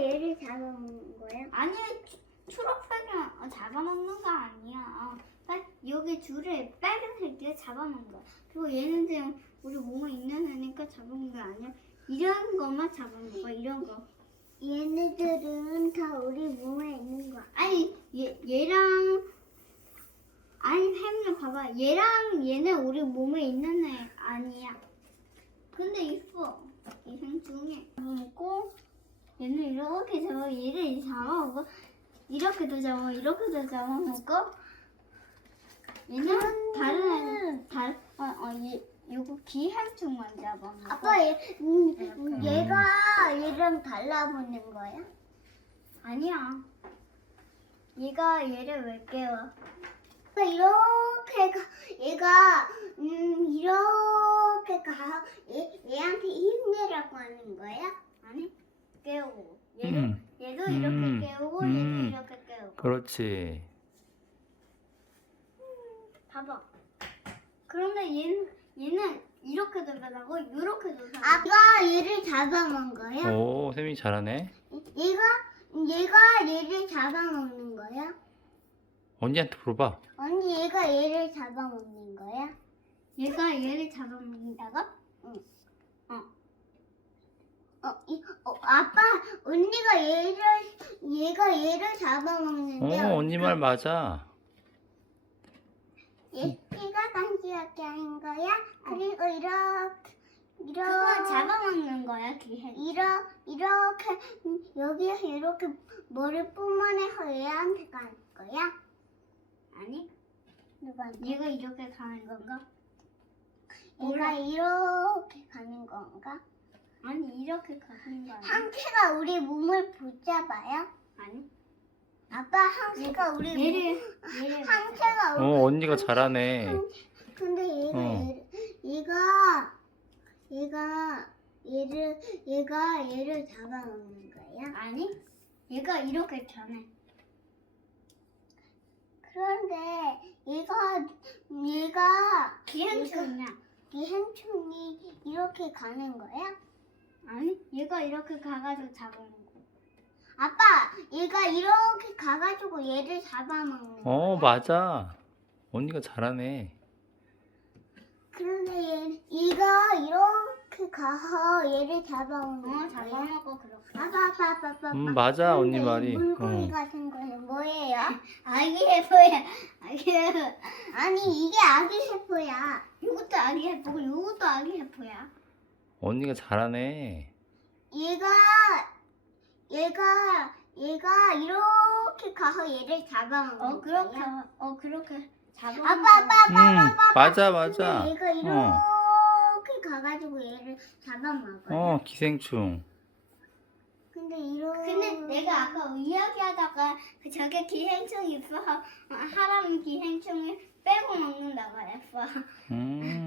얘를 잡아먹는 거예요? 아니요, 초록색은 잡아먹는 거 아니야. 어, 여기 줄을 빨간색을 잡아먹는 거야. 그리고 얘는 지금 우리 몸에 있는 애니까 잡아먹는 거 아니야. 이런 거만 잡아먹는 거 이런 거. 얘네들은 다 우리 몸에 있는 거야. 아니, 얘, 얘랑. 아니, 해 햄을 봐봐. 얘랑 얘는 우리 몸에 있는 애 아니야. 근데 있어 이생중에 그리 얘는 이렇게 잡아, 잡아 아빠, 이렇게 얘가 얘가 얘를 잡아먹고 이렇게도 잡아 이렇게도 잡아먹고 얘는 다른 애는 다른 어이 요거 귀향충만 잡아먹고 아빠 얘 얘가 얘랑 달라 붙는 거야? 아니야 얘가 얘를 왜 깨워? 이렇게 가, 얘가 음 이렇게 가얘 얘한테 힘내라고 하는 거야? 깨우고, 얘를, 음. 얘도, 음. 이렇게 깨우고 음. 얘도 이렇게 깨우고 그렇지 음, 봐 그런데 얘는, 얘는, 이렇게도 변하 이렇게도 변하아 얘를 잡아먹은 거야? 오 쌤이 잘하네 얘가 얘가 얘를 잡아먹는 거야? 언니한테 물어봐 언니 얘가 얘를 잡아먹는 거야? 응. 얘가 얘를 잡아먹다고응 어, 이, 어, 아빠 언니가 얘를 얘가 얘를 잡아먹는데. 어 언니 말 맞아. 얘가 예, 간지하게 아닌 거야. 그리고 이렇게 이렇게, 이렇게 잡아먹는 거야. 귀에. 이렇게 이렇게 여기에 이렇게 머리 뿜어내서 얘한테 가는 거야. 아니 누가 얘가 이렇게 가는 건가? 얘가 이렇게 가는 건가? 아니 이렇게 가는 거 아니야? 항체가 우리 몸을 붙잡아요? 아니. 아빠 항체가 우리 몸. 항체가 어 언니가 몸이... 잘하네. 항체, 상체... 근데 얘가 어. 얘를 얘가 얘가 얘를 얘가... 얘가 얘를 잡아먹는 거야? 아니. 얘가 이렇게 전해. 그런데 얘가 얘가 기행충이 얘가... 기행충이 이렇게 가는 거야? 아니, 얘가 이렇게 가가지고 잡아먹는 거 아빠, 얘가 이렇게 가가지고 얘를 잡아먹는 거 어, 맞아. 언니가 잘하네. 그런데 얘, 가 이렇게 가서 얘를 잡아먹는 거 어, 잡아먹고, 응. 잡아먹고 그렇게. 아빠, 아빠, 아빠, 아빠. 아, 아. 음, 맞아, 언니 네. 말이. 물고기 어. 같은 거는 뭐예요? 아기 해포야. 아기 해보야. 아니, 이게 아기 해포야. 이것도 아기 해포고, 이것도 아기 해포야. 언니가 잘하네. 얘가, 얘가, 얘가 이렇게 가서 얘를 잡아먹 어, 어, 그렇게, 어, 그렇게 잡아먹는 아, 거 아빠, 아빠, 아빠, 아빠, 음, 바, 바, 바. 바, 맞아, 맞아. 얘가 이렇게 어. 가가지고 얘를 잡아먹어. 어, 기생충. 근데 이런 이러... 근데 내가 아까 이야기하다가 저게 기생충이 있어. 하람 기생충을 빼고 먹는다고 했어.